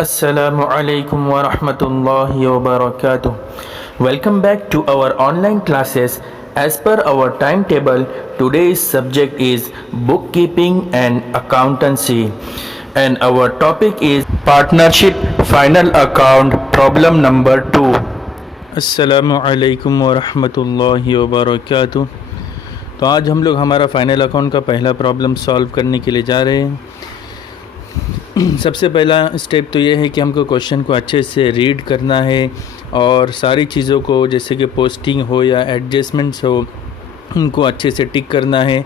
Assalamu alaikum wa rahmatullahi wa barakatuh. Welcome back to our online classes. As per our timetable, today's subject is bookkeeping and accountancy. And our topic is partnership final account problem number 2. Assalamu alaikum wa rahmatullahi wa barakatuh. तो आज हम लोग हमारा final account का पहला problem solve करने के लिए जा रहे हैं। सबसे पहला स्टेप तो ये है कि हमको क्वेश्चन को अच्छे से रीड करना है और सारी चीज़ों को, जैसे कि पोस्टिंग हो या एडजस्टमेंट्स हो, उनको अच्छे से टिक करना है।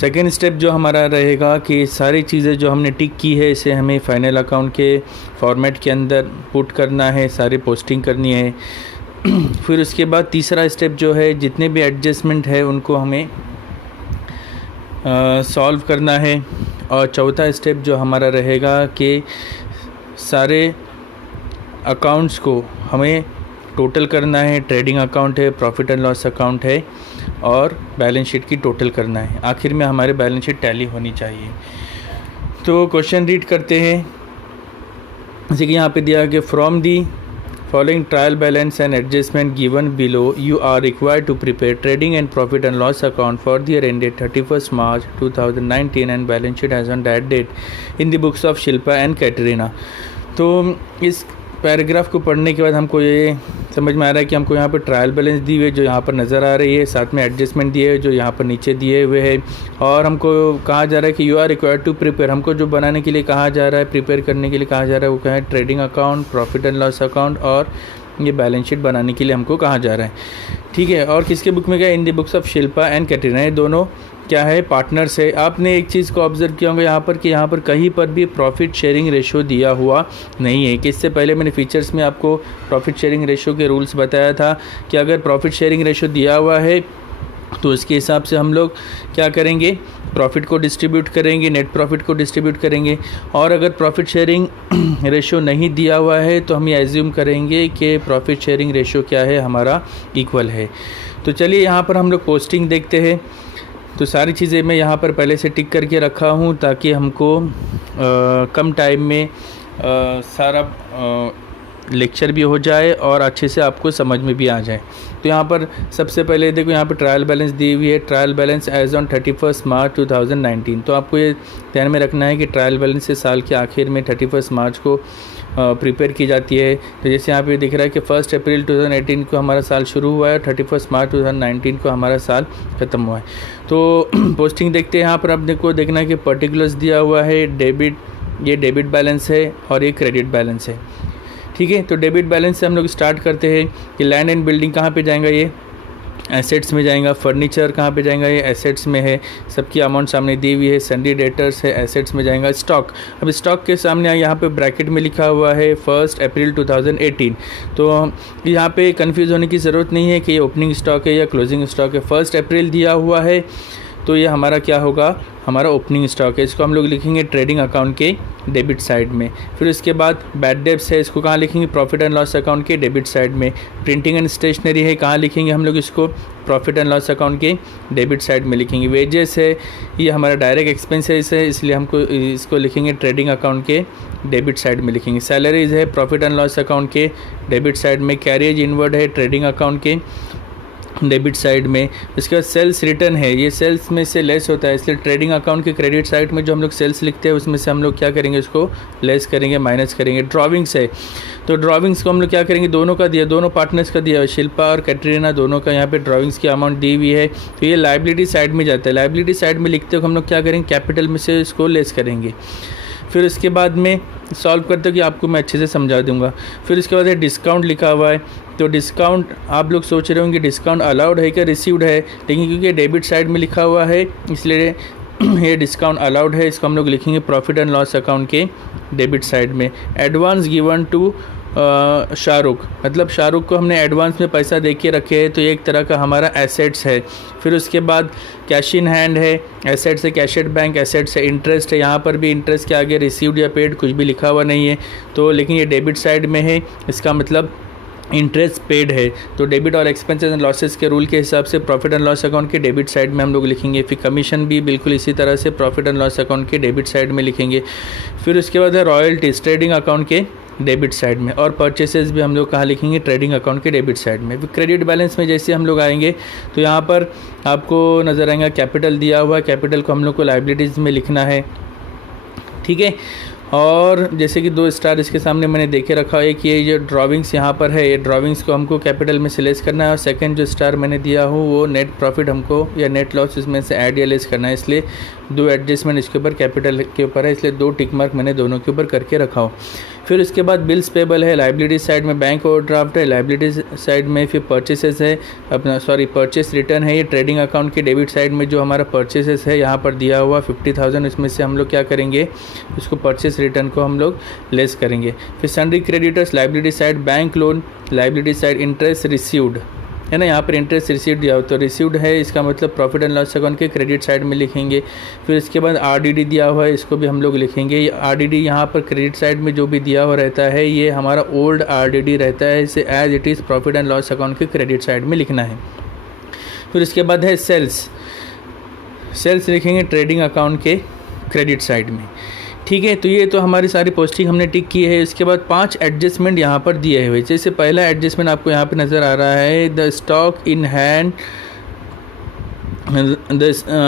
सेकेंड स्टेप जो हमारा रहेगा कि सारी चीज़ें जो हमने टिक की है इसे हमें फाइनल अकाउंट के फॉर्मेट के अंदर पुट करना है, सारी पोस्टिंग करनी है। फिर उसके बाद तीसरा स्टेप जो है, जितने भी एडजस्टमेंट है उनको हमें सॉल्व करना है। और चौथा स्टेप जो हमारा रहेगा कि सारे अकाउंट्स को हमें टोटल करना है। ट्रेडिंग अकाउंट है, प्रॉफिट एंड लॉस अकाउंट है और बैलेंस शीट की टोटल करना है। आखिर में हमारे बैलेंस शीट टैली होनी चाहिए। तो क्वेश्चन रीड करते हैं। जैसे कि यहाँ पे दिया कि from the following trial balance and adjustment given below, you are required to prepare trading and profit and loss account for the year ended 31st March 2019 and balance sheet as on that date in the books of Shilpa and Katerina। तो इस paragraph को पढ़ने के बाद हमको ये समझ में आ रहा है कि हमको यहाँ पर ट्रायल बैलेंस दी हुई है जो यहाँ पर नज़र आ रही है, साथ में एडजस्टमेंट दिए हुए जो यहाँ पर नीचे दिए हुए हैं, और हमको कहा जा रहा है कि you are required to prepare. हमको जो बनाने के लिए कहा जा रहा है, प्रिपेयर करने के लिए कहा जा रहा है, वो क्या है, trading account, profit and loss account और ये बैलेंस शीट बनाने के लिए हमको कहा जा रहा है। ठीक है। और किसके बुक में क्या, in the books of Shilpa and Katrina, ये दोनों क्या है, पार्टनर्स है। आपने एक चीज़ को ऑब्जर्व किया होगा यहाँ पर कि यहाँ पर कहीं पर भी प्रॉफिट शेयरिंग रेशो दिया हुआ नहीं है। कि इससे पहले मैंने फीचर्स में आपको प्रॉफिट शेयरिंग रेशो के रूल्स बताया था कि अगर प्रॉफिट शेयरिंग रेशो दिया हुआ है तो उसके हिसाब से हम लोग क्या करेंगे, प्रॉफिट को डिस्ट्रीब्यूट करेंगे, नेट प्रॉफिट को डिस्ट्रीब्यूट करेंगे। और अगर प्रॉफिट शेयरिंग रेशो नहीं दिया हुआ है तो हम ये एज्यूम करेंगे कि प्रॉफिट शेयरिंग रेशो क्या है, हमारा इक्वल है। तो चलिए यहाँ पर हम लोग पोस्टिंग देखते हैं। तो सारी चीज़ें मैं यहाँ पर पहले से टिक करके रखा हूँ ताकि हमको कम टाइम में सारा लेक्चर भी हो जाए और अच्छे से आपको समझ में भी आ जाए। तो यहाँ पर सबसे पहले देखो, यहाँ पर ट्रायल बैलेंस दी हुई है, ट्रायल बैलेंस एज ऑन 31 मार्च 2019। तो आपको ये ध्यान में रखना है कि ट्रायल बैलेंस से साल के आखिर में 31 मार्च को प्रिपेयर की जाती है। तो जैसे यहाँ पे दिख रहा है कि 1 अप्रैल 2018 को हमारा साल शुरू हुआ है, 31 मार्च 2019 को हमारा साल ख़त्म हुआ है। तो पोस्टिंग देखते हैं। यहाँ पर आपको देखना है कि पर्टिकुलर्स दिया हुआ है, डेबिट, ये डेबिट बैलेंस है और ये क्रेडिट बैलेंस है। ठीक है। तो डेबिट बैलेंस से हम लोग स्टार्ट करते हैं कि लैंड एंड बिल्डिंग कहाँ पे जाएगा, ये एसेट्स में जाएगा। फर्नीचर कहाँ पे जाएगा, ये एसेट्स में है। सबकी अमाउंट सामने दी हुई है। सन्डी डेटर्स है, एसेट्स में जाएगा। स्टॉक, अब स्टॉक के सामने यहाँ पे ब्रैकेट में लिखा हुआ है 1 अप्रैल 2018। तो यहाँ पे कंफ्यूज होने की ज़रूरत नहीं है कि ये ओपनिंग स्टॉक है या क्लोजिंग स्टॉक है। 1 अप्रैल दिया हुआ है तो ये हमारा क्या होगा, हमारा ओपनिंग स्टॉक है। इसको हम लोग लिखेंगे ट्रेडिंग अकाउंट के डेबिट साइड में। फिर उसके बाद बैड डेब्ट्स है, इसको कहाँ लिखेंगे, प्रॉफिट एंड लॉस अकाउंट के डेबिट साइड में। प्रिंटिंग एंड स्टेशनरी है, कहाँ लिखेंगे हम लोग इसको, प्रॉफिट एंड लॉस अकाउंट के डेबिट साइड में लिखेंगे। वेजेस है, ये हमारा डायरेक्ट एक्सपेंसेस है, इसलिए हमको इसको लिखेंगे ट्रेडिंग अकाउंट के डेबिट साइड में लिखेंगे। सैलरीज है, प्रॉफिट एंड लॉस अकाउंट के डेबिट साइड में। कैरियज इनवर्ड है, ट्रेडिंग अकाउंट के डेबिट साइड में। इसके बाद सेल्स रिटर्न है, ये सेल्स में से लेस होता है, इसलिए ट्रेडिंग अकाउंट के क्रेडिट साइड में जो हम लोग सेल्स लिखते हैं उसमें से हम लोग क्या करेंगे, उसको लेस करेंगे, माइनस करेंगे। ड्राविंग्स है, तो ड्राविंग्स को हम लोग क्या करेंगे, दोनों का दिया, दोनों पार्टनर्स का दिया है, शिल्पा और कैटरीना दोनों का यहाँ पे ड्राविंग्स की अमाउंट दी हुई है। तो ये लाइबिलिटी साइड में जाता है। लाइबिलिटी साइड में लिखते हो हम लोग क्या करेंगे, कैपिटल में से इसको लेस करेंगे। फिर उसके बाद में सॉल्व करते हो कि आपको मैं अच्छे से समझा दूंगा। फिर उसके बाद डिस्काउंट लिखा हुआ है, तो डिस्काउंट आप लोग सोच रहे होंगे डिस्काउंट अलाउड है क्या रिसीव्ड है, लेकिन क्योंकि डेबिट साइड में लिखा हुआ है इसलिए ये डिस्काउंट अलाउड है। इसको हम लोग लिखेंगे प्रॉफिट एंड लॉस अकाउंट के डेबिट साइड में। एडवांस गिवन टू शाहरुख, मतलब शाहरुख को हमने एडवांस में पैसा दे के रखे हैं तो ये एक तरह का हमारा एसेट्स है। फिर उसके बाद कैश इन हैंड है, एसेट्स है, कैशेड बैंक एसेट्स है। इंटरेस्ट है, यहाँ पर भी इंटरेस्ट के आगे रिसीव्ड या पेड कुछ भी लिखा हुआ नहीं है, तो लेकिन ये डेबिट साइड में है, इसका मतलब इंटरेस्ट पेड है तो डेबिट और एक्सपेंसेस एंड लॉसेस के रूल के हिसाब से प्रॉफिट एंड लॉस अकाउंट के डेबिट साइड में हम लोग लिखेंगे। फिर कमीशन भी बिल्कुल इसी तरह से प्रॉफिट एंड लॉस अकाउंट के डेबिट साइड में लिखेंगे। फिर उसके बाद है रॉयल्टीज ट्रेडिंग अकाउंट के डेबिट साइड में, और परचेसेस भी हम लोग कहाँ लिखेंगे, ट्रेडिंग अकाउंट के डेबिट साइड में। फिर क्रेडिट बैलेंस में जैसे हम लोग आएंगे तो यहाँ पर आपको नज़र आएगा कैपिटल दिया हुआ है, कैपिटल को हम लोग को लाइबिलिटीज़ में लिखना है, ठीक है। और जैसे कि 2 स्टार इसके सामने मैंने देखे रखा है कि ये ड्राविंग्स यहाँ पर है, ये ड्राविंग्स को हमको कैपिटल में सिलेक्ट करना है, और सेकंड जो स्टार मैंने दिया हूँ वो नेट प्रॉफिट हमको या नेट लॉस इसमें से ऐड या लेस करना है, इसलिए 2 एडजस्टमेंट इसके ऊपर कैपिटल के ऊपर है, इसलिए 2 टिक मार्क मैंने दोनों के ऊपर करके रखा हो। फिर उसके बाद बिल्स पेबल है, लाइबिलिटी साइड में बैंक ओवरड्राफ्ट है, लाइबिलिटी साइड में फिर परचेसेस है, अपना परचेस रिटर्न है, ये ट्रेडिंग अकाउंट के डेबिट साइड में जो हमारा परचेसेस है यहाँ पर दिया हुआ 50,000, इसमें से हम लोग क्या करेंगे, उसको परचेस रिटर्न को हम लोग लेस करेंगे। फिर sundry creditors liability side, bank loan liability side, interest received है ना, यहाँ पर इंटरेस्ट रिसीव्ड दिया हो तो रिसीव्ड है, इसका मतलब प्रॉफिट एंड लॉस अकाउंट के क्रेडिट साइड में लिखेंगे। फिर इसके बाद आरडीडी दिया हुआ है, इसको भी हम लोग लिखेंगे। आरडीडी यहाँ पर क्रेडिट साइड में जो भी दिया हुआ रहता है ये हमारा ओल्ड आरडीडी रहता है, इसे as it is profit and loss account के क्रेडिट साइड में लिखना है। फिर इसके बाद है सेल्स लिखेंगे ट्रेडिंग अकाउंट के क्रेडिट साइड में, ठीक है। तो ये तो हमारी सारी पोस्टिंग हमने टिक की है। इसके बाद 5 एडजस्टमेंट यहाँ पर दिए हुए, जैसे पहला एडजस्टमेंट आपको यहाँ पे नज़र आ रहा है, the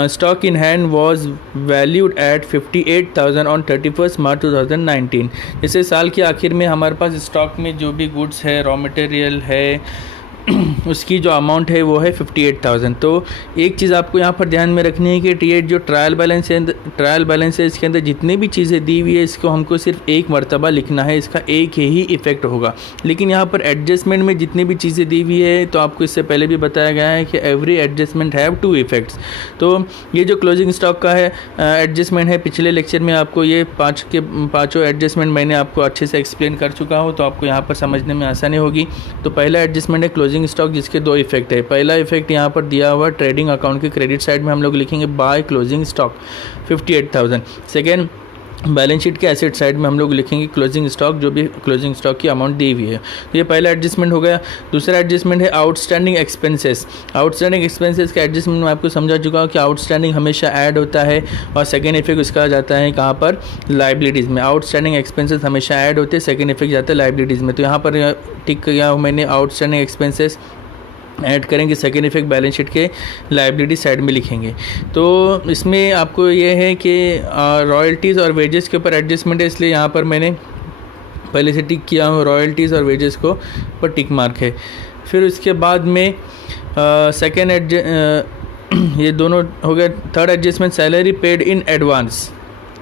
stock in hand was valued at 58,000 on 31 मार्च 2019। जैसे साल के आखिर में हमारे पास स्टॉक में जो भी गुड्स है, रॉ मटेरियल है, उसकी जो अमाउंट है वो है 58,000। तो एक चीज़ आपको यहाँ पर ध्यान में रखनी है कि ये जो ट्रायल बैलेंस है इसके अंदर जितनी भी चीज़ें दी हुई है इसको हमको सिर्फ एक मरतबा लिखना है, इसका एक ही इफ़ेक्ट होगा। लेकिन यहाँ पर एडजस्टमेंट में जितनी भी चीज़ें दी हुई है तो आपको इससे पहले भी बताया गया है कि एवरी एडजस्टमेंट हैव 2 इफ़ेक्ट्स। तो ये जो क्लोजिंग स्टॉक का है एडजस्टमेंट है, पिछले लेक्चर में आपको ये 5 के 5 एडजस्टमेंट मैंने आपको अच्छे से एक्सप्लेन कर चुका हूँ, तो आपको यहाँ पर समझने में आसानी होगी। तो पहला एडजस्टमेंट है क्लोजिंग स्टॉक, जिसके 2 इफेक्ट है। पहला इफेक्ट यहाँ पर दिया हुआ ट्रेडिंग अकाउंट के क्रेडिट साइड में हम लोग लिखेंगे by closing stock 58,000। Second balance sheet के एसेट साइड में हम लोग लिखेंगे क्लोजिंग स्टॉक, जो भी क्लोजिंग स्टॉक की अमाउंट दी हुई है। तो ये पहला एडजस्टमेंट हो गया। दूसरा एडजस्टमेंट है आउटस्टैंडिंग एक्सपेंसेस। आउटस्टैंडिंग एक्सपेंसेस का एडजस्टमेंट मैं आपको समझा चुका हूँ कि आउटस्टैंडिंग हमेशा ऐड होता है, और सेकेंड इफेक्ट उसका जाता है कहाँ पर, लाइबिलिटीज़ में। आउटस्टैंडिंग एक्सपेंसेस हमेशा ऐड होते हैं, सेकेंड इफेक्ट जाता है लाइबिलिटीज़ में। तो यहाँ पर टिक किया मैंने आउटस्टैंडिंग एक्सपेंसेस ऐड करेंगे, सेकेंड इफेक्ट बैलेंस शीट के लाइबिलिटी साइड में लिखेंगे। तो इसमें आपको ये है कि रॉयल्टीज़ और वेजेस के ऊपर एडजस्टमेंट है, इसलिए यहाँ पर मैंने पहले से टिक किया हूँ रॉयल्टीज़ और वेजेस को पर टिक मार्क है। फिर उसके बाद में सेकेंड ये दोनों हो गया। Third adjustment salary paid in advance.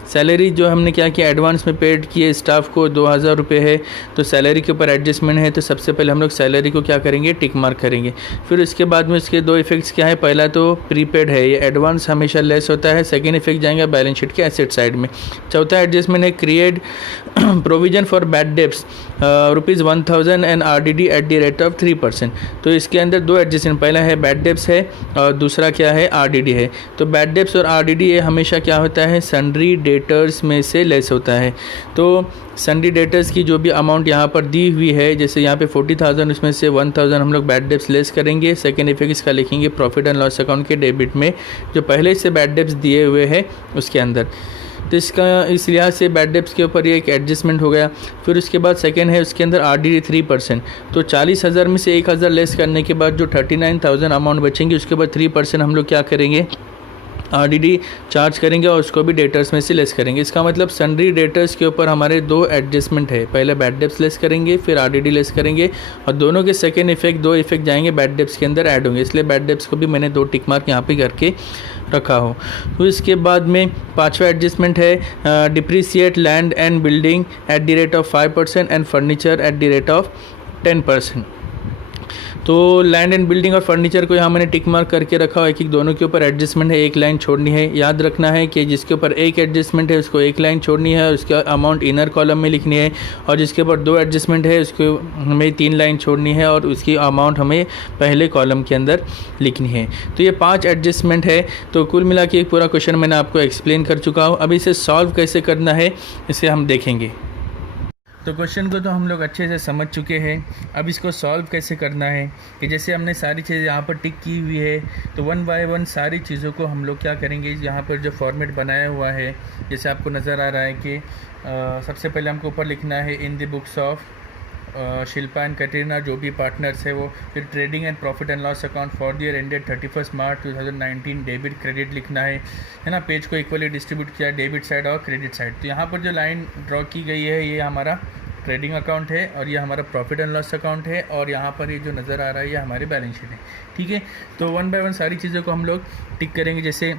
Salary जो हमने क्या किया, एडवांस में पेड किए स्टाफ को 2,000 रुपये है, तो सैलरी के ऊपर एडजस्टमेंट है, तो सबसे पहले हम लोग सैलरी को क्या करेंगे, टिक मार्क करेंगे। फिर उसके बाद में इसके 2 इफेक्ट्स क्या है, पहला तो प्रीपेड है, ये एडवांस हमेशा लेस होता है, सेकेंड इफेक्ट जाएंगे बैलेंस शीट के एसेट साइड में। चौथा एडजस्टमेंट है create provision for bad debts ₹1,000 and RDD at the rate of 3%। तो इसके अंदर 2 एडजस्टमेंट, पहला है बैड डेब्ट्स है और दूसरा क्या है, RDD है। तो बैड डेब्ट्स और RDD ये हमेशा क्या होता है, सन्ड्री डेटर्स में से लेस होता है। तो सन्ड्री डेटर्स की जो भी अमाउंट यहाँ पर दी हुई है, जैसे यहाँ पे 40,000, उसमें से 1,000 हम लोग बैड डेब्ट्स लेस करेंगे। सेकेंड इफेक्ट इसका लिखेंगे प्रॉफिट एंड लॉस अकाउंट के डेबिट में, जो पहले से बैड डेब्ट्स दिए हुए हैं उसके अंदर। तो इसका इस लिहाज से बैड डेब्ट्स के ऊपर ये एक एडजस्टमेंट हो गया। फिर उसके बाद सेकेंड है उसके अंदर RDD 3%। तो 40,000 में से 1,000 लेस करने के बाद जो 39,000 अमाउंट बचेंगे उसके बाद 3% हम लोग क्या करेंगे, RDD चार्ज करेंगे और उसको भी डेटर्स में से लेस करेंगे। इसका मतलब सन्ड्री डेटर्स के ऊपर हमारे 2 एडजस्टमेंट है, पहले बैड डेब्ट्स लेस करेंगे फिर RDD लेस करेंगे, और दोनों के सेकेंड इफेक्ट 2 इफेक्ट जाएंगे बैड डेब्ट्स के अंदर ऐड होंगे, इसलिए बैड डेब्ट्स को भी मैंने 2 टिक मार्क यहाँ पे करके रखा हो। तो इसके बाद में 5वां एडजस्टमेंट है depreciate land and building at the rate of 5% and furniture eight the rate of 10%। तो लैंड एंड बिल्डिंग और फर्नीचर को यहाँ मैंने टिक मार्क करके रखा है, एक दोनों के ऊपर एडजस्टमेंट है, एक लाइन छोड़नी है। याद रखना है कि जिसके ऊपर एक एडजस्टमेंट है उसको एक लाइन छोड़नी है, उसका अमाउंट इनर कॉलम में लिखनी है, और जिसके ऊपर 2 एडजस्टमेंट है उसको हमें 3 लाइन छोड़नी है और उसकी अमाउंट हमें पहले कॉलम के अंदर लिखनी है। तो ये 5 एडजस्टमेंट है। तो कुल मिला के एक पूरा क्वेश्चन मैंने आपको एक्सप्लेन कर चुका हूँ। अब इसे सॉल्व कैसे करना है इसे हम देखेंगे। तो क्वेश्चन को तो हम लोग अच्छे से समझ चुके हैं। अब इसको सॉल्व कैसे करना है कि जैसे हमने सारी चीज़ें यहाँ पर टिक की हुई है, तो वन बाय वन सारी चीज़ों को हम लोग क्या करेंगे, यहाँ पर जो फॉर्मेट बनाया हुआ है जैसे आपको नज़र आ रहा है कि सबसे पहले हमको ऊपर लिखना है in the books of Shilpa and Katrina, जो भी पार्टनर्स है वो। फिर trading and profit and loss account for the year ended 31 March 2019, debit credit लिखना है ना। पेज को इक्वली डिस्ट्रीब्यूट किया, डेबिट साइड और क्रेडिट साइड। तो यहाँ पर जो लाइन ड्रॉ की गई है ये हमारा ट्रेडिंग अकाउंट है और ये हमारा प्रॉफिट एंड लॉस अकाउंट है, और यहाँ पर ये जो नज़र आ रहा है ये हमारी बैलेंस शीट है। ठीक है, तो वन बाय वन सारी चीज़ों को हम लोग टिक करेंगे। जैसे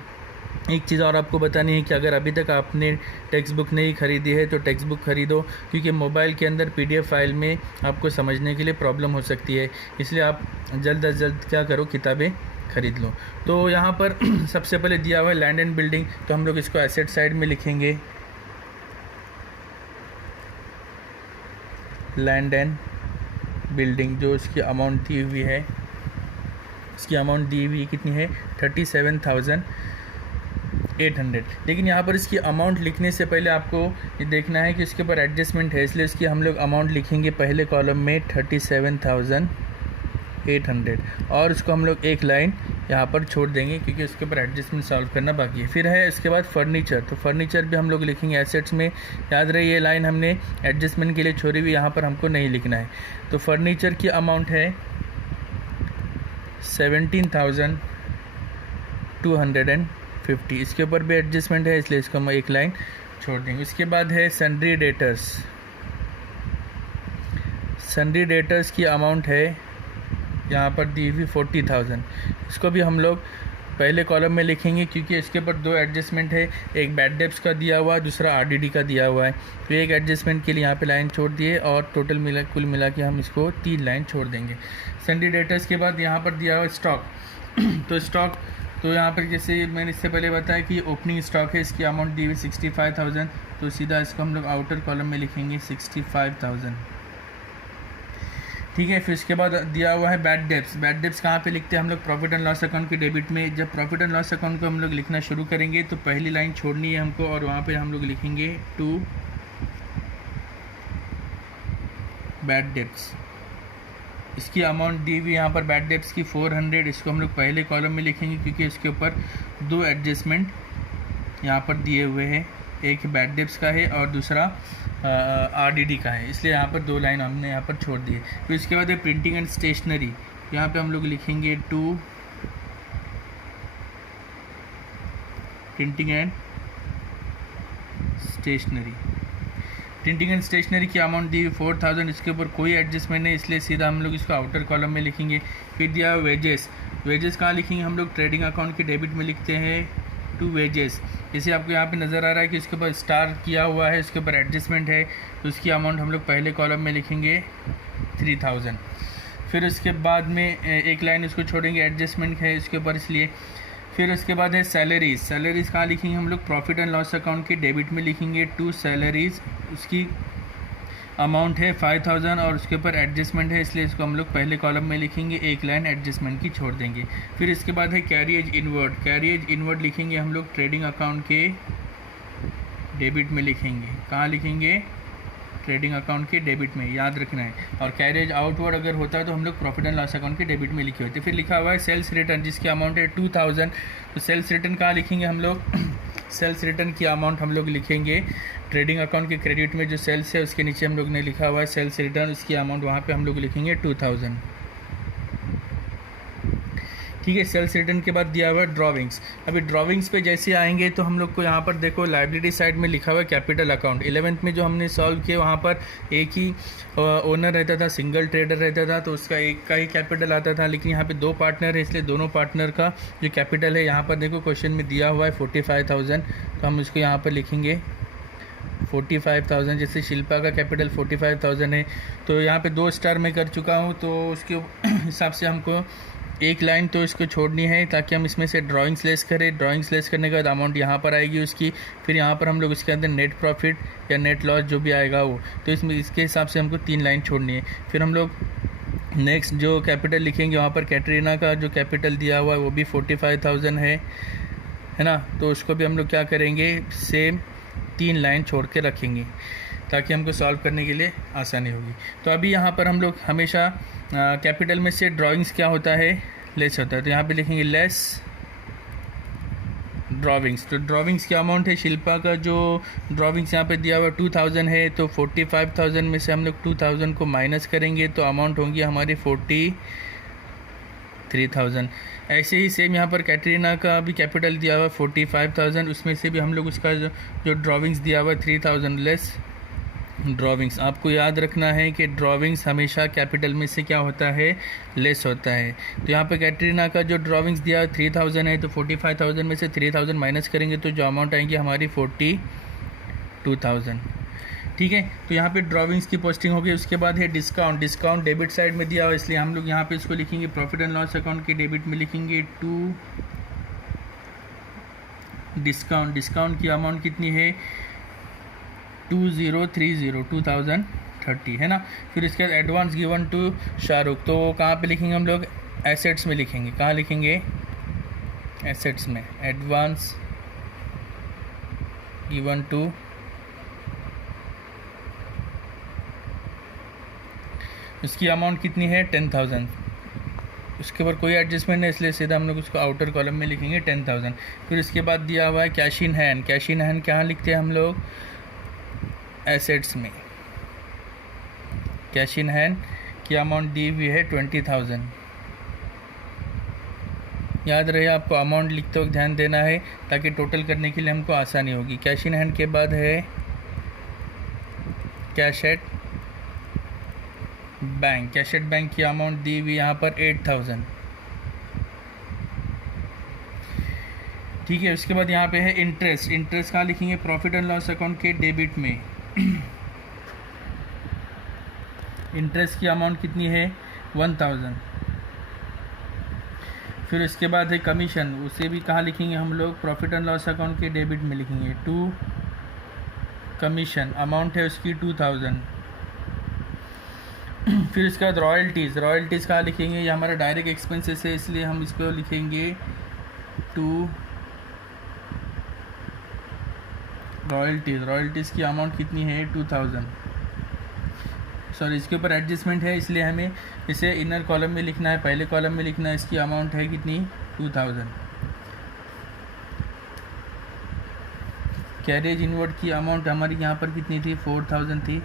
एक चीज़ और आपको बतानी है कि अगर अभी तक आपने टेक्स्ट बुक नहीं ख़रीदी है तो टेक्स्ट बुक ख़रीदो, क्योंकि मोबाइल के अंदर PDF फाइल में आपको समझने के लिए प्रॉब्लम हो सकती है, इसलिए आप जल्द अज जल्द क्या करो, किताबें ख़रीद लो। तो यहाँ पर सबसे पहले दिया हुआ है लैंड एंड बिल्डिंग, तो हम लोग इसको एसेट साइड में लिखेंगे, लैंड एंड बिल्डिंग। जो इसकी अमाउंट दी हुई है, इसकी अमाउंट दी हुई कितनी है, 37,800। लेकिन यहाँ पर इसकी अमाउंट लिखने से पहले आपको ये देखना है कि इसके ऊपर एडजस्टमेंट है, इसलिए इसकी हम लोग अमाउंट लिखेंगे पहले कॉलम में 37,800, और उसको हम लोग एक लाइन यहाँ पर छोड़ देंगे क्योंकि उसके ऊपर एडजस्टमेंट सॉल्व करना बाकी है। फिर है इसके बाद फर्नीचर, तो फर्नीचर भी हम लोग लिखेंगे एसेट्स में। याद रहे ये लाइन हमने एडजस्टमेंट के लिए छोड़ी हुई, यहाँ पर हमको नहीं लिखना है। तो फर्नीचर की अमाउंट है 17,250, इसके ऊपर भी एडजस्टमेंट है इसलिए इसको हम एक लाइन छोड़ देंगे। उसके बाद है सन्ड्री डेटर्स, सन्ड्री डेटर्स की अमाउंट है यहाँ पर दी हुई 40,000, इसको भी हम लोग पहले कॉलम में लिखेंगे क्योंकि इसके ऊपर दो एडजस्टमेंट है, एक बैड डेब्ट्स का दिया हुआ है, दूसरा RDD का दिया हुआ है। तो एक एडजस्टमेंट के लिए यहाँ पे लाइन छोड़ दिए और टोटल कुल मिला के हम इसको 3 लाइन छोड़ देंगे। सन्ड्री डेटर्स के बाद यहाँ पर दिया हुआ स्टॉक, तो स्टॉक तो यहाँ पर जैसे मैंने इससे पहले बताया कि ओपनिंग स्टॉक है, इसकी अमाउंट दी हुई 65,000, तो सीधा इसको हम लोग आउटर कॉलम में लिखेंगे 65,000। ठीक है, फिर इसके बाद दिया हुआ है बैड डेब्ट्स। बैड डेब्ट्स कहाँ पे लिखते हैं हम लोग, प्रॉफिट एंड लॉस अकाउंट के डेबिट में। जब प्रॉफिट एंड लॉस अकाउंट को हम लोग लिखना शुरू करेंगे तो पहली लाइन छोड़नी है हमको, और वहाँ पे हम लोग लिखेंगे टू बैड डेब्ट्स। इसकी अमाउंट दी हुई यहाँ पर बैड डेब्ट्स की 400, इसको हम लोग पहले कॉलम में लिखेंगे क्योंकि इसके ऊपर दो एडजस्टमेंट यहाँ पर दिए हुए हैं, एक बैड डेब्ट्स का है और दूसरा RDD का है, इसलिए यहाँ पर 2 लाइन हमने यहाँ पर छोड़ दिए। फिर इसके बाद है प्रिंटिंग एंड स्टेशनरी, यहाँ पे हम लोग लिखेंगे to printing and stationery. Printing and stationery की अमाउंट दी 4,000, इसके ऊपर कोई एडजस्टमेंट नहीं इसलिए सीधा हम लोग इसको आउटर कॉलम में लिखेंगे। फिर दिया वेजेस, वेजेस कहाँ लिखेंगे हम लोग, ट्रेडिंग अकाउंट के डेबिट में लिखते हैं टू वेजेस। जैसे आपको यहाँ पे नज़र आ रहा है कि इसके ऊपर स्टार किया हुआ है, इसके ऊपर एडजस्टमेंट है, तो उसकी अमाउंट हम लोग पहले कॉलम में लिखेंगे 3,000। फिर उसके बाद में एक लाइन उसको छोड़ेंगे, एडजस्टमेंट है इसके ऊपर इसलिए। फिर उसके बाद है सैलरीज, सैलरीज़ कहाँ लिखेंगे हम लोग, प्रॉफिट एंड लॉस अकाउंट के डेबिट में लिखेंगे टू सैलरीज, उसकी अमाउंट है 5,000 और उसके ऊपर एडजस्टमेंट है इसलिए इसको हम लोग पहले कॉलम में लिखेंगे, एक लाइन एडजस्टमेंट की छोड़ देंगे। फिर इसके बाद है कैरिएज इनवर्ड, कैरिएज इनवर्ड लिखेंगे हम लोग ट्रेडिंग अकाउंट के डेबिट में लिखेंगे। कहाँ लिखेंगे, ट्रेडिंग अकाउंट के डेबिट में, याद रखना है। और कैरिएज आउटवर्ड अगर होता है तो हम लोग प्रॉफिट एंड लॉस अकाउंट के डेबिट में लिखे होते हैं। फिर लिखा हुआ है सेल्स रिटर्न, जिसकी अमाउंट है 2,000, तो सेल्स रिटर्न कहाँ लिखेंगे हम लोग, सेल्स रिटर्न की अमाउंट हम लोग लिखेंगे ट्रेडिंग अकाउंट के क्रेडिट में, जो सेल्स है उसके नीचे हम लोग ने लिखा हुआ है सेल्स रिटर्न, उसकी अमाउंट वहाँ पे हम लोग लिखेंगे 2,000। ठीक है, सेल्स रिटर्न के बाद दिया हुआ है ड्राविंग्स। अभी ड्राविंग्स पे जैसे आएंगे तो हम लोग को यहाँ पर देखो लाइबिलिटी साइड में लिखा हुआ है कैपिटल अकाउंट। 11th में जो हमने सॉल्व किया वहाँ पर एक ही ओनर रहता था, सिंगल ट्रेडर रहता था, तो उसका एक का ही कैपिटल आता था। लेकिन यहाँ पे 2 पार्टनर है इसलिए दोनों पार्टनर का जो कैपिटल है यहाँ पर देखो क्वेश्चन में दिया हुआ है 45,000, तो हम इसको यहाँ पर लिखेंगे 45,000। जैसे शिल्पा का कैपिटल 45,000 है, तो यहाँ पे 2 स्टार में कर चुका हूँ, तो उसके हिसाब से हमको एक लाइन तो इसको छोड़नी है ताकि हम इसमें से ड्राइंग्स लेस करें। ड्राइंग्स लेस करने के बाद अमाउंट यहाँ पर आएगी उसकी, फिर यहाँ पर हम लोग उसके अंदर नेट प्रॉफिट या नेट लॉस जो भी आएगा वो, तो इसमें इसके हिसाब से हमको 3 लाइन छोड़नी है। फिर हम लोग नेक्स्ट जो कैपिटल लिखेंगे वहाँ पर कैटरीना का जो कैपिटल दिया हुआ है वो भी 45,000 है ना, तो उसको भी हम लोग क्या करेंगे, सेम 3 लाइन छोड़ के रखेंगे। ताकि हमको सॉल्व करने के लिए आसानी होगी। तो अभी यहाँ पर हम लोग हमेशा कैपिटल में से ड्राइंग्स क्या होता है, लेस होता है, तो यहाँ पे लिखेंगे लेस ड्राविंग्स। तो ड्राविंग्स क्या अमाउंट है, शिल्पा का जो ड्राविंग्स यहाँ पे दिया हुआ 2000 है, तो 45,000 में से हम लोग 2000 को माइनस करेंगे तो अमाउंट होंगी हमारी 43,000। ऐसे ही सेम यहाँ पर कैटरीना का भी कैपिटल दिया हुआ 45,000, उसमें से भी हम लोग उसका जो ड्राविंग्स दिया हुआ 3000 लेस ड्राविंग्स। आपको याद रखना है कि ड्राविंग्स हमेशा कैपिटल में से क्या होता है, लेस होता है। तो यहाँ पे कैटरीना का जो ड्राविंग्स दिया 3000 है, तो 45,000 में से 3000 माइनस करेंगे तो जो अमाउंट आएंगी हमारी 42,000। ठीक है, तो यहाँ पे ड्राविंग्स की पोस्टिंग होगी। उसके बाद है डिस्काउंट। डिस्काउंट डेबिट साइड में दिया हुआ, इसलिए हम लोग यहाँ पे इसको लिखेंगे प्रॉफिट एंड लॉस अकाउंट के डेबिट में लिखेंगे टू डिस्काउंट। डिस्काउंट की अमाउंट कितनी है 2030 है ना। फिर इसके बाद एडवांस गिवन टू शाहरुख, तो कहाँ पे लिखेंगे हम लोग, एसेट्स में लिखेंगे। कहाँ लिखेंगे, एसेट्स में। एडवांस गिवन टू, उसकी अमाउंट कितनी है 10,000। उसके ऊपर कोई एडजस्टमेंट है, इसलिए सीधा हम लोग उसको आउटर कॉलम में लिखेंगे 10,000। फिर उसके बाद दिया हुआ है cash in hand. Cash in hand कहाँ लिखते हैं हम लोग, एसेट्स में। कैश इन हैंड की अमाउंट दी हुई है 20,000। याद रहे आपको अमाउंट लिखते वक्त ध्यान देना है ताकि टोटल करने के लिए हमको आसानी होगी। कैश इन हैंड के बाद है cash at bank. Cash at bank की अमाउंट दी हुई यहाँ पर 8,000। ठीक है, उसके बाद यहाँ पे है इंटरेस्ट। इंटरेस्ट कहाँ लिखेंगे, प्रॉफिट एंड लॉस अकाउंट के डेबिट में। इंटरेस्ट की अमाउंट कितनी है 1000। फिर उसके बाद है कमीशन, उसे भी कहाँ लिखेंगे हम लोग, प्रॉफिट एंड लॉस अकाउंट के डेबिट में लिखेंगे टू कमीशन। अमाउंट है उसकी 2000। फिर उसके बाद रॉयल्टीज़। रॉयल्टीज़ कहाँ लिखेंगे, ये हमारा डायरेक्ट एक्सपेंसेस है, इसलिए हम इसको लिखेंगे टू रॉयल्टीज़। रॉयल्टीज़ की अमाउंट कितनी है 2000। सॉरी, इसके ऊपर एडजस्टमेंट है, इसलिए हमें इसे इनर कॉलम में लिखना है, पहले कॉलम में लिखना है। इसकी अमाउंट है कितनी 2000। कैरेज इनवर्ड की अमाउंट हमारी यहाँ पर कितनी थी 4000 थी।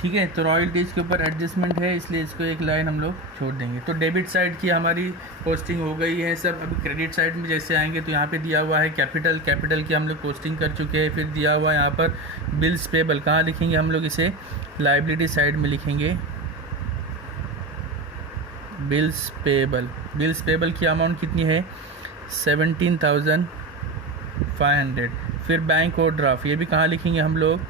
ठीक है, तो रॉयल्टीज़ के ऊपर एडजस्टमेंट है, इसलिए इसको एक लाइन हम लोग छोड़ देंगे। तो डेबिट साइड की हमारी पोस्टिंग हो गई है सब। अभी क्रेडिट साइड में जैसे आएंगे तो यहाँ पे दिया हुआ है कैपिटल। कैपिटल की हम लोग पोस्टिंग कर चुके हैं। फिर दिया हुआ है यहाँ पर बिल्स पेबल। कहाँ लिखेंगे हम लोग इसे, लायबिलिटी साइड में लिखेंगे बिल्स पेबल। बिल्स पेबल की अमाउंट कितनी है 17,500। फिर बैंक ओवरड्राफ्ट, ये भी कहाँ लिखेंगे हम लोग,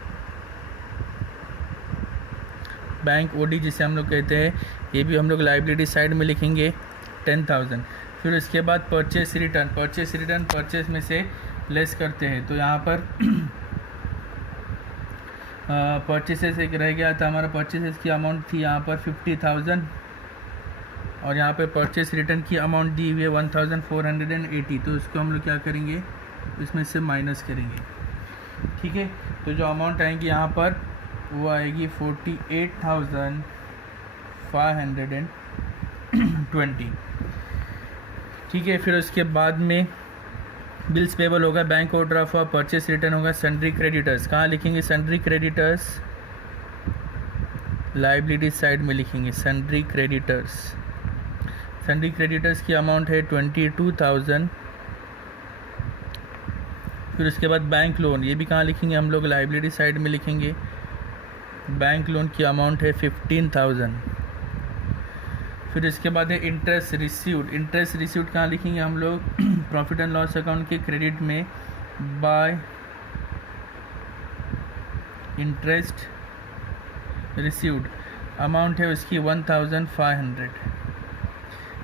बैंक ओडी जिसे हम लोग कहते हैं, ये भी हम लोग लायबिलिटी साइड में लिखेंगे 10,000। फिर उसके बाद purchase return. Purchase return purchase में से लेस करते हैं, तो यहाँ पर परचेसेस एक रह गया था हमारा। परचेसेस की अमाउंट थी यहाँ पर 50,000 और यहाँ पर परचेस रिटर्न की अमाउंट दी हुई है 1480। तो इसको हम लोग क्या करेंगे, इसमें से माइनस करेंगे। ठीक है, तो जो अमाउंट आएंगी यहाँ पर वो आएगी 48,520। ठीक है, फिर उसके बाद में बिल्स पेबल होगा, बैंक ओवरड्राफ्ट हुआ, परचेस रिटर्न होगा, सन्ड्री क्रेडिटर्स। कहाँ लिखेंगे सन्ड्री क्रेडिटर्स, लायबिलिटी साइड में लिखेंगे सन्ड्री क्रेडिटर्स। सन्ड्री क्रेडिटर्स की अमाउंट है 22,000। फिर उसके बाद बैंक लोन, ये भी कहाँ लिखेंगे हम लोग, लायबिलिटी साइड में लिखेंगे। बैंक लोन की अमाउंट है 15,000। फिर इसके बाद है इंटरेस्ट रिसीव्ड। इंटरेस्ट रिसीव्ड कहाँ लिखेंगे हम लोग, प्रॉफिट एंड लॉस अकाउंट के क्रेडिट में बाय इंटरेस्ट रिसीव्ड। अमाउंट है उसकी 1500।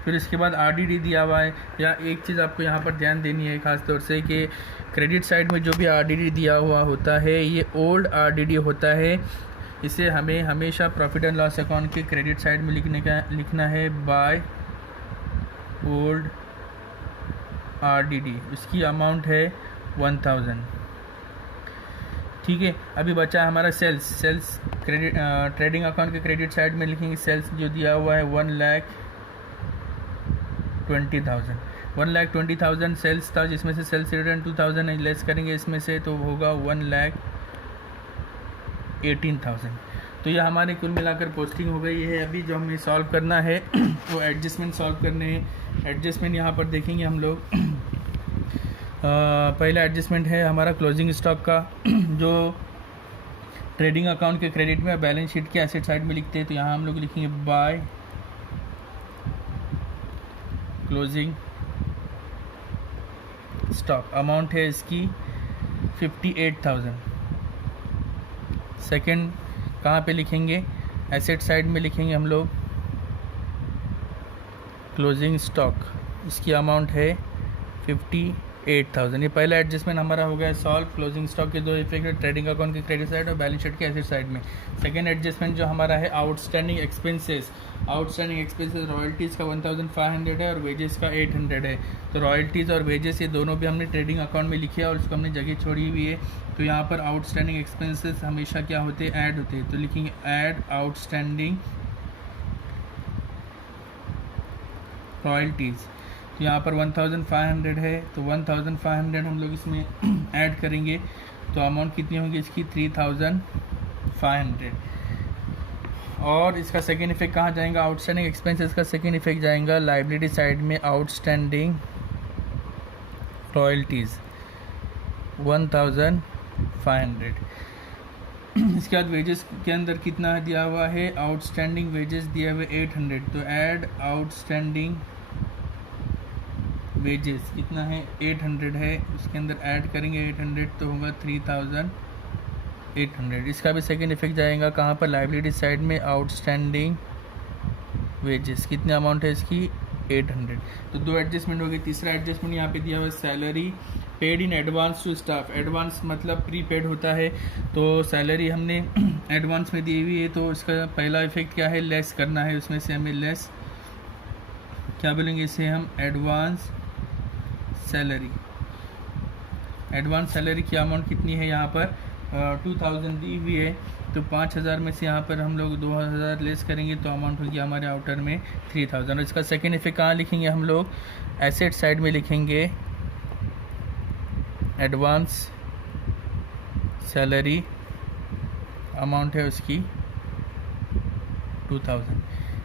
फिर इसके बाद आरडीडी दिया हुआ है। या एक चीज़ आपको यहाँ पर ध्यान देनी है ख़ास तौर से कि क्रेडिट साइड में जो भी आरडीडी दिया हुआ होता है ये ओल्ड आरडीडी होता है। इसे हमें हमेशा प्रॉफिट एंड लॉस अकाउंट के क्रेडिट साइड में लिखना है बाय ओल्ड आरडीडी। उसकी अमाउंट है 1000। ठीक है। अभी बचा है हमारा सेल्स क्रेडिट, ट्रेडिंग अकाउंट के क्रेडिट साइड में लिखेंगे सेल्स जो दिया हुआ है 1,20,000 1,20,000 सेल्स था, जिसमें से सेल्स रिटर्न 2,000 लेस करेंगे इसमें से तो होगा 1,18,000। तो ये हमारे कुल मिलाकर पोस्टिंग हो गई है। अभी जो हमें सॉल्व करना है वो एडजस्टमेंट सॉल्व करने हैं। एडजस्टमेंट यहाँ पर देखेंगे हम लोग। पहला एडजस्टमेंट है हमारा क्लोजिंग स्टॉक का जो ट्रेडिंग अकाउंट के क्रेडिट में बैलेंस शीट के एसेट साइड में लिखते हैं। तो यहाँ हम लोग लिखेंगे बाय क्लोजिंग स्टॉक, अमाउंट है इसकी 58,000। सेकंड कहाँ पे लिखेंगे, एसेट साइड में लिखेंगे हम लोग क्लोजिंग स्टॉक, इसकी अमाउंट है 58,000। ये पहला एडजस्टमेंट हमारा हो गया सॉल्व। क्लोजिंग स्टॉक के दो इफेक्ट है, ट्रेडिंग अकाउंट की क्रेडिट साइड और बैलेंस शीट के एसेट साइड में। सेकंड एडजस्टमेंट जो हमारा है आउटस्टैंडिंग एक्सपेंसेस रॉयल्टीज़ का 1,500 है और वेजेस का 800 है। तो रॉयल्टीज़ और वेजेस ये दोनों भी हमने ट्रेडिंग अकाउंट में लिखे और उसको हमने जगह छोड़ी हुई है। तो यहाँ पर आउटस्टैंडिंग एक्सपेंसेस हमेशा क्या होते हैं, ऐड होते हैं। तो लिखेंगे ऐड आउटस्टैंडिंग रॉयल्टीज़। तो यहाँ पर 1,500 है तो 1,500 हम लोग इसमें ऐड करेंगे तो अमाउंट कितनी होगी इसकी 3,500। और इसका सेकेंड इफेक्ट कहाँ जाएगा, आउटस्टैंडिंग एक्सपेंसेस का सेकेंड इफेक्ट जाएगा लाइबिलिटी साइड में आउटस्टैंडिंग रॉयल्टीज़ 1,500। इसके बाद वेजेस के अंदर कितना दिया हुआ है, आउटस्टैंडिंग वेजेस दिया हुआ 800। तो ऐड आउटस्टैंडिंग वेजेस कितना है 800 है, उसके अंदर ऐड करेंगे 800 तो होगा 3,800। इसका भी सेकेंड इफेक्ट जाएगा कहाँ पर, लाइबिलिटी साइड में आउटस्टैंडिंग वेजेस कितने अमाउंट है इसकी 800। तो दो एडजस्टमेंट हो गई। तीसरा एडजस्टमेंट यहाँ पे दिया हुआ है salary paid in advance to staff. Advance मतलब प्री पेड होता है, तो सैलरी हमने एडवांस में दी हुई है तो इसका पहला इफेक्ट क्या है, लेस करना है। उसमें से हमें लेस क्या बोलेंगे, इसे हम एडवांस सैलरी। एडवांस सैलरी की अमाउंट कितनी है यहाँ पर 2,000 दी हुई है तो 5,000 में से यहाँ पर हम लोग 2,000 लेस करेंगे तो अमाउंट होगी हमारे आउटर में 3,000। और इसका सेकेंड इफेक्ट कहाँ लिखेंगे हम लोग, एसेट साइड में लिखेंगे एडवांस सैलरी, अमाउंट है उसकी 2,000।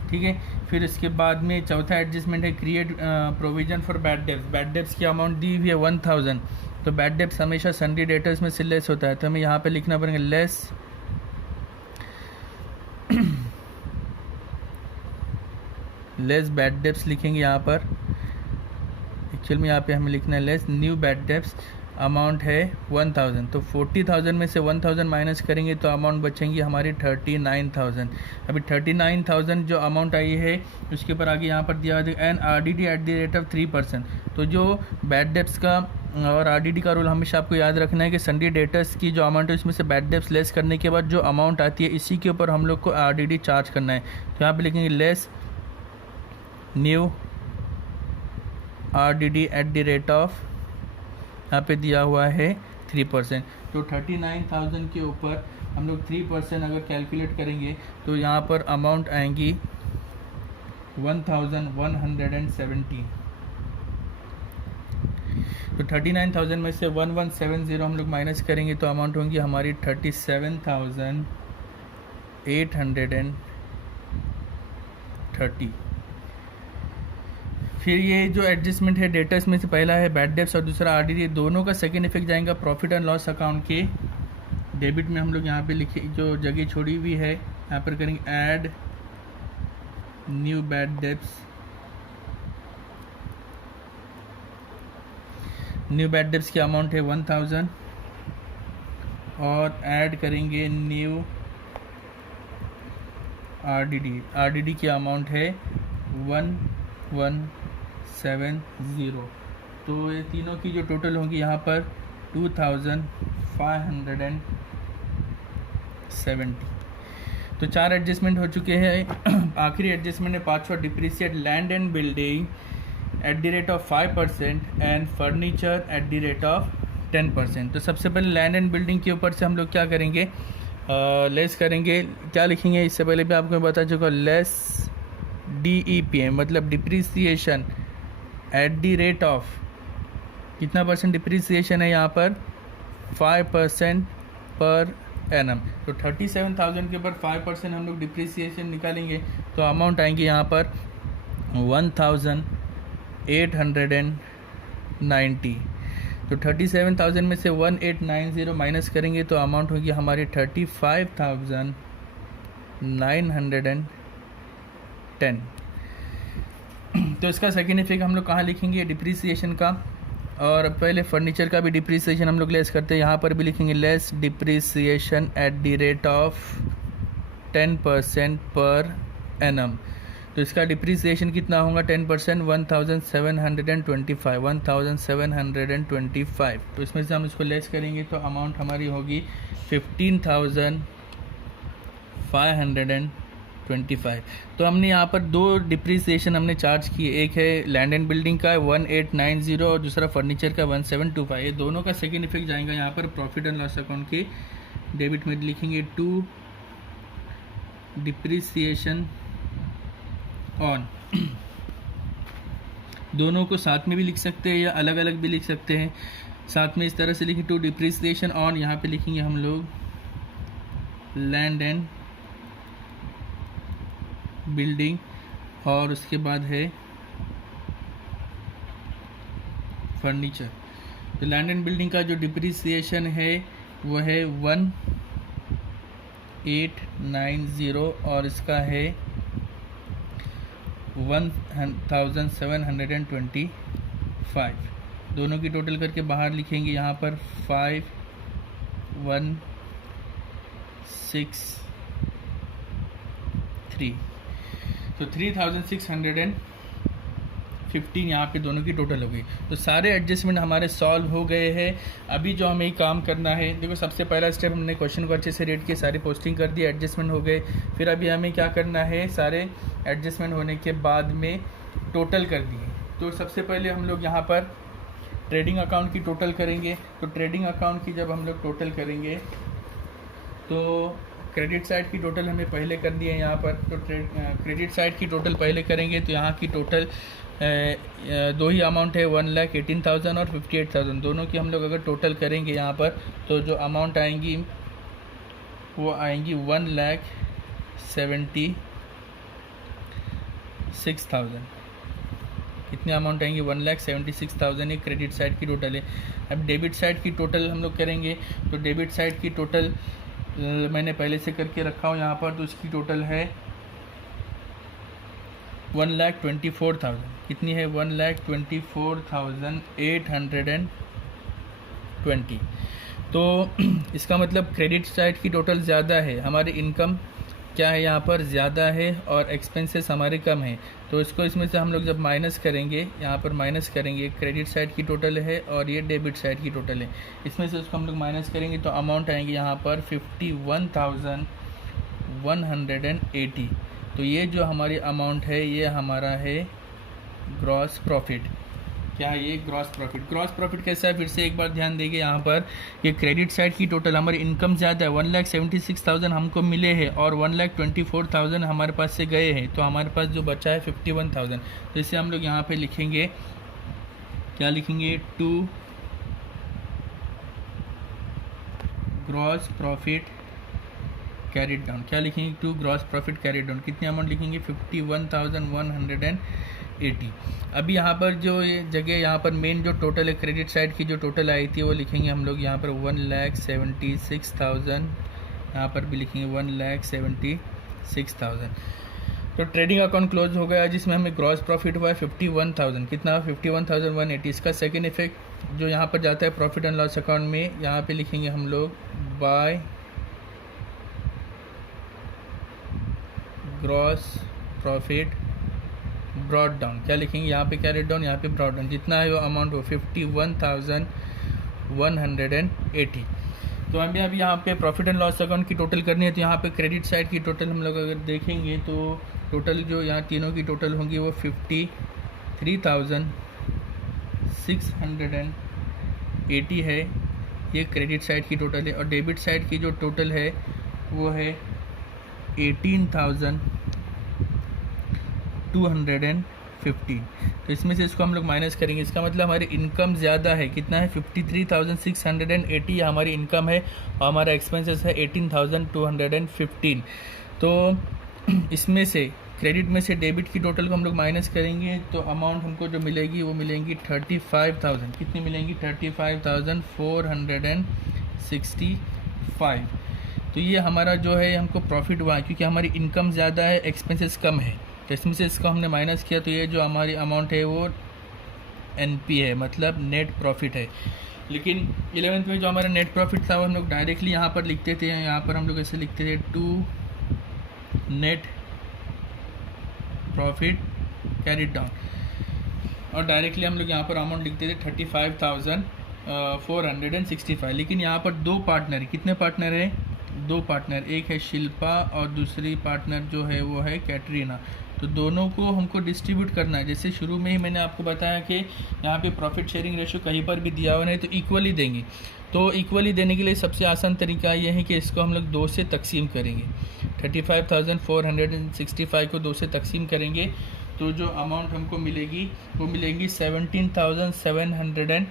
ठीक है। फिर इसके बाद में चौथा एडजस्टमेंट है create provision for bad debts. Bad debts की अमाउंट दी हुई है 1,000। तो बैड डेब्ट्स हमेशा सन्डी डेटर्स में से लेस होता है, तो हमें यहाँ पे लिखना पड़ेगा लेस बैड डेब्ट्स लिखेंगे यहाँ पर। एक्चुअल में यहाँ पे हमें लिखना है less new bad debts, amount है 1,000। तो 40,000 में से 1,000 माइनस करेंगे तो अमाउंट बचेंगी हमारी 39,000। अभी 39,000 जो अमाउंट आई है उसके ऊपर आगे यहाँ पर दिया हुआ है an RDD at the rate of 3%। तो जो बैड डेब्ट्स का और RDD का रूल हमेशा आपको याद रखना है कि सन्डी डेटर्स की जो अमाउंट है उसमें से बैड डेब्ट्स लेस करने के बाद जो अमाउंट आती है इसी के ऊपर हम लोग को RDD चार्ज करना है। तो यहाँ पर लिखेंगे less new RDD at the rate of, यहाँ पे दिया हुआ है 3%। तो 39,000 के ऊपर हम लोग 3% अगर कैलकुलेट करेंगे तो यहाँ पर अमाउंट आएंगी 1,170। तो 39,000 में से 1,170 हम लोग माइनस करेंगे तो अमाउंट होंगी हमारी 37,830। फिर ये जो एडजस्टमेंट है डेटर्स में से पहला है बैड डेब्ट्स और दूसरा RDD, दोनों का सेकेंड इफेक्ट जाएगा प्रॉफिट एंड लॉस अकाउंट के डेबिट में। हम लोग यहाँ पे लिखे जो जगह छोड़ी हुई है यहाँ पर करेंगे add new bad debts. New bad debts की अमाउंट है 1,000 और ऐड करेंगे न्यू RDD की अमाउंट है 1,170। तो ये तीनों की जो टोटल होगी यहाँ पर 2,570। तो चार एडजस्टमेंट हो चुके हैं। आखिरी एडजस्टमेंट है पाँचवा, depreciate land and building at the rate of 5% and furniture eight the rate of 10%। तो सबसे पहले लैंड एंड बिल्डिंग के ऊपर से हम लोग क्या करेंगे, लेस करेंगे। क्या लिखेंगे, इससे पहले भी आपको बता चुका, लेस DEPM मतलब depreciation eight the rate of, कितना परसेंट डिप्रिसिएशन है यहाँ पर, 5% पर एनम। तो 37,000 के ऊपर 5% हम लोग डिप्रिसिएशन निकालेंगे तो अमाउंट आएंगे यहाँ पर 1,890। तो 37,000 में से 1890 माइनस करेंगे तो अमाउंट होगी हमारी 35,910। तो इसका सेकेंड इफेक्ट हम लोग कहाँ लिखेंगे, डिप्रिसिएशन का। और पहले फर्नीचर का भी डिप्रिसिएशन हम लोग लेस करते हैं, यहाँ पर भी लिखेंगे less depreciation eight the rate of 10% per annum. तो इसका डिप्रिसिएशन कितना होगा, 10%, 1,725। तो इसमें से हम इसको लेस करेंगे तो अमाउंट हमारी होगी 15,525। तो हमने यहाँ पर दो डिप्रिसिएशन हमने चार्ज किए, एक है लैंड एंड बिल्डिंग का 1890 और दूसरा फर्नीचर का 1725। ये दोनों का सेकेंड इफेक्ट जाएगा यहाँ पर प्रॉफिट एंड लॉस अकाउंट के डेबिट में लिखेंगे टू डिप्रिसिएशन ऑन। दोनों को साथ में भी लिख सकते हैं या अलग अलग भी लिख सकते हैं। साथ में इस तरह से लिखें टू डिप्रिसिएशन ऑन, यहाँ पे लिखेंगे हम लोग लैंड एंड बिल्डिंग और उसके बाद है फर्नीचर। तो लैंड एंड बिल्डिंग का जो डिप्रिसिएशन है वो है 1890 और इसका है 1,725। दोनों की टोटल करके बाहर लिखेंगे यहाँ पर 5,163। तो 3,615 यहाँ पे दोनों की टोटल हो गई। तो सारे एडजस्टमेंट हमारे सॉल्व हो गए हैं। अभी जो हमें काम करना है, देखो सबसे पहला स्टेप हमने क्वेश्चन को अच्छे से रेड किया, सारी पोस्टिंग कर दी, एडजस्टमेंट हो गए। फिर अभी हमें क्या करना है, सारे एडजस्टमेंट होने के बाद में टोटल कर दिए। तो सबसे पहले हम लोग यहाँ पर ट्रेडिंग अकाउंट की टोटल करेंगे। तो ट्रेडिंग अकाउंट की जब हम लोग टोटल करेंगे तो क्रेडिट साइड की टोटल हमें पहले कर दी है यहाँ पर। तो क्रेडिट साइड की टोटल पहले करेंगे तो यहाँ की टोटल दो ही अमाउंट है, 1,18,000 और 58,000। दोनों की हम लोग अगर टोटल करेंगे यहाँ पर तो जो अमाउंट आएंगी वो आएंगी 1,76,000। कितने अमाउंट आएंगे, 1,76,000 ये क्रेडिट साइड की टोटल है। अब डेबिट साइड की टोटल हम लोग करेंगे तो डेबिट साइड की टोटल मैंने पहले से करके रखा हूँ यहाँ पर। तो इसकी टोटल है 1,24,000। कितनी है, 1,24,820। तो इसका मतलब क्रेडिट साइड की टोटल ज़्यादा है, हमारी इनकम क्या है यहाँ पर ज़्यादा है और एक्सपेंसेस हमारे कम है। तो इसको इसमें से हम लोग जब माइनस करेंगे, यहाँ पर माइनस करेंगे, क्रेडिट साइड की टोटल है और ये डेबिट साइड की टोटल है, इसमें से उसको हम लोग माइनस करेंगे तो अमाउंट आएंगे यहाँ पर 51,180। तो ये जो हमारी अमाउंट है ये हमारा है ग्रॉस प्रॉफिट। क्या है ये, ग्रॉस प्रॉफिट। ग्रॉस प्रॉफिट कैसा है, फिर से एक बार ध्यान देंगे यहाँ पर, ये क्रेडिट साइड की टोटल हमारी इनकम ज़्यादा है, 1,76,000 हमको मिले हैं और 1,24,000 हमारे पास से गए हैं। तो हमारे पास जो बचा है 51,000। तो इसे हम लोग यहाँ पे लिखेंगे, क्या लिखेंगे, to gross profit carried down. क्या लिखेंगे, to gross profit carried down. कितनी अमाउंट लिखेंगे, 51,180। अभी यहाँ पर जो ये जगह, यहाँ पर मेन जो टोटल है क्रेडिट साइड की जो टोटल आई थी वो लिखेंगे हम लोग यहाँ पर 1,76,000। यहाँ पर भी लिखेंगे 1,76,000। तो ट्रेडिंग अकाउंट क्लोज हो गया जिसमें हमें ग्रॉस प्रॉफिट हुआ है 51,000। कितना, 51,180। इसका सेकेंड इफेक्ट जो यहाँ पर जाता है प्रॉफिट एंड लॉस अकाउंट में, यहाँ पे लिखेंगे हम लोग by gross profit brought down. क्या लिखेंगे यहाँ पे, कैरेट डाउन, यहाँ पे ब्रॉड डाउन। जितना है वो अमाउंट हो 51,180। तो हमें अभी यहाँ पे प्रॉफिट एंड लॉस अकाउंट की टोटल करनी है। तो यहाँ पे क्रेडिट साइड की टोटल हम लोग अगर देखेंगे तो टोटल जो यहाँ तीनों की टोटल होंगी वो 53,680 है। ये क्रेडिट साइड की टोटल है। और डेबिट साइड की जो टोटल है वो है 18,215। तो इसमें से इसको हम लोग माइनस करेंगे, इसका मतलब हमारी इनकम ज़्यादा है, कितना है 53,680 हमारी इनकम है और हमारा एक्सपेंसेस है 18,215। तो इसमें से क्रेडिट में से डेबिट की टोटल को हम लोग माइनस करेंगे तो अमाउंट हमको जो मिलेगी वो मिलेंगी 35,000। कितनी मिलेंगी? 35,465। तो ये हमारा जो है हमको प्रॉफिट हुआ है, क्योंकि हमारी इनकम ज़्यादा है, एक्सपेंसेस कम है। तो इसमें से इसको हमने माइनस किया तो ये जो हमारी अमाउंट है वो NP है, मतलब नेट प्रॉफिट है। लेकिन 11th में जो हमारा नेट प्रॉफिट था वो हम लोग डायरेक्टली यहाँ पर लिखते थे, यहाँ पर हम लोग ऐसे लिखते थे to net profit carried down, और डायरेक्टली हम लोग यहाँ पर अमाउंट लिखते थे 35,465। लेकिन यहाँ पर दो पार्टनर, कितने पार्टनर है? दो पार्टनर, एक है शिल्पा और दूसरी पार्टनर जो है वो है कैटरीना। तो दोनों को हमको डिस्ट्रीब्यूट करना है। जैसे शुरू में ही मैंने आपको बताया कि यहाँ पे प्रॉफिट शेयरिंग रेशो कहीं पर भी दिया हुआ नहीं, तो इक्वली देंगे। तो इक्वली देने के लिए सबसे आसान तरीका ये है कि इसको हम लोग 2 से तकसीम करेंगे। 35,465 को 2 से तकसीम करेंगे तो जो अमाउंट हमको मिलेगी वो मिलेंगी 17,700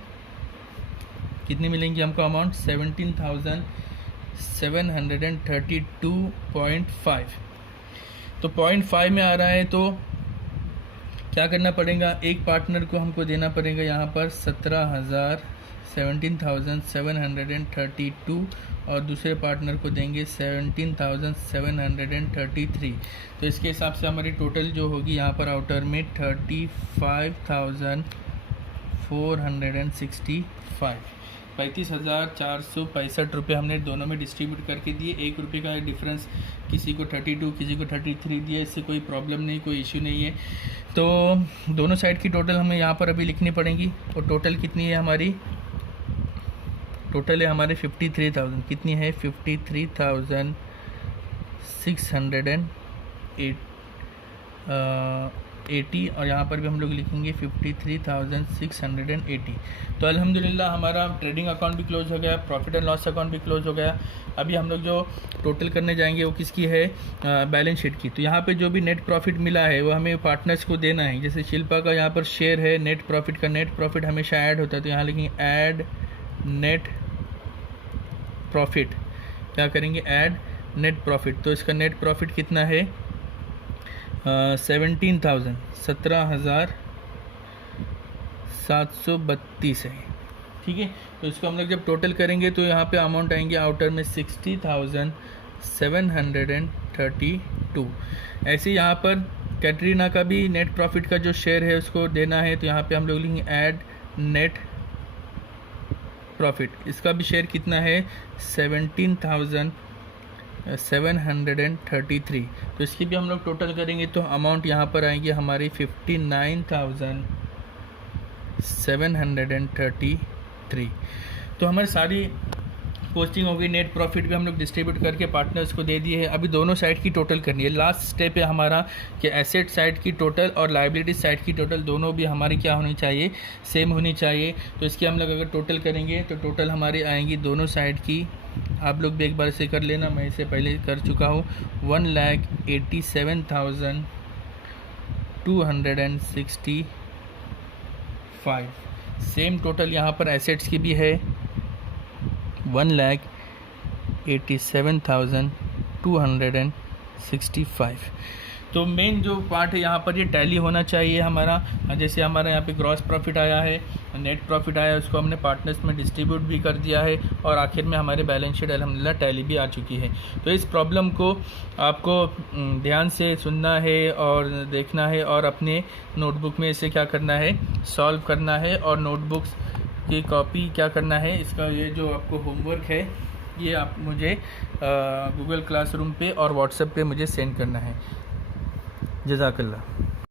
कितनी मिलेंगी हमको अमाउंट? 17,732.5। तो 0.5 में आ रहा है, तो क्या करना पड़ेगा? एक पार्टनर को हमको देना पड़ेगा यहाँ पर 17,732 और दूसरे पार्टनर को देंगे 17,733। तो इसके हिसाब से हमारी टोटल जो होगी यहाँ पर आउटर में 35,465, 35,465 रुपये हमने दोनों में डिस्ट्रीब्यूट करके दिए। 1 रुपये का डिफरेंस, किसी को 32 किसी को 33 दिए, इससे कोई प्रॉब्लम नहीं, कोई इश्यू नहीं है। तो दोनों साइड की टोटल हमें यहाँ पर अभी लिखनी पड़ेगी। और टोटल कितनी है हमारी? टोटल है हमारे 53,000। कितनी है? 53,680 और यहाँ पर भी हम लोग लिखेंगे 53,680। तो अल्हम्दुलिल्लाह हमारा ट्रेडिंग अकाउंट भी क्लोज हो गया, प्रॉफिट एंड लॉस अकाउंट भी क्लोज हो गया। अभी हम लोग जो टोटल करने जाएंगे वो किसकी है? बैलेंस शीट की। तो यहाँ पे जो भी नेट प्रॉफिट मिला है वो हमें पार्टनर्स को देना है। जैसे शिल्पा का यहाँ पर शेयर है नेट प्रॉफिट का, नेट प्रॉफिट हमेशा ऐड होता है, तो यहाँ लिखेंगे ऐड नेट प्रॉफिट। क्या करेंगे? Add net profit. तो इसका नेट प्रॉफिट कितना है? 17,732 है। ठीक है, तो इसको हम लोग जब टोटल करेंगे तो यहाँ पे अमाउंट आएंगे आउटर में 60,732। ऐसे यहाँ पर कैटरीना का भी नेट प्रॉफिट का जो शेयर है उसको देना है, तो यहाँ पे हम लोग लिखेंगे ऐड नेट प्रॉफिट। इसका भी शेयर कितना है? 17,733। तो इसकी भी हम लोग टोटल करेंगे तो अमाउंट यहाँ पर आएंगे हमारी 59,733। तो हमारी सारी पोस्टिंग हो गई, नेट प्रॉफिट भी हम लोग डिस्ट्रीब्यूट करके पार्टनर्स को दे दिए है। अभी दोनों साइड की टोटल करनी है। लास्ट स्टेप है हमारा कि एसेट साइड की टोटल और लायबिलिटी साइड की टोटल दोनों भी हमारी क्या होनी चाहिए? सेम होनी चाहिए। तो इसकी हम लोग अगर टोटल करेंगे तो टोटल हमारी आएंगी दोनों साइड की, आप लोग भी एक बार से कर लेना, मैं इसे पहले कर चुका हूँ, 1,87,265। सेम टोटल यहाँ पर एसेट्स की भी है 1,87,265। तो मेन जो पार्ट है यहाँ पर ये टैली होना चाहिए हमारा। जैसे हमारा यहाँ पे ग्रॉस प्रॉफिट आया है, नेट प्रॉफिट आया है, उसको हमने पार्टनर्स में डिस्ट्रीब्यूट भी कर दिया है और आखिर में हमारे बैलेंस शीट अल्हम्दुलिल्लाह टैली भी आ चुकी है। तो इस प्रॉब्लम को आपको ध्यान से सुनना है और देखना है और अपने नोटबुक में इसे क्या करना है? सॉल्व करना है। और नोटबुक्स की कॉपी क्या करना है? इसका ये जो आपको होमवर्क है ये आप मुझे गूगल क्लासरूम पे और व्हाट्सएप पे मुझे सेंड करना है। जज़ाकल्लाह।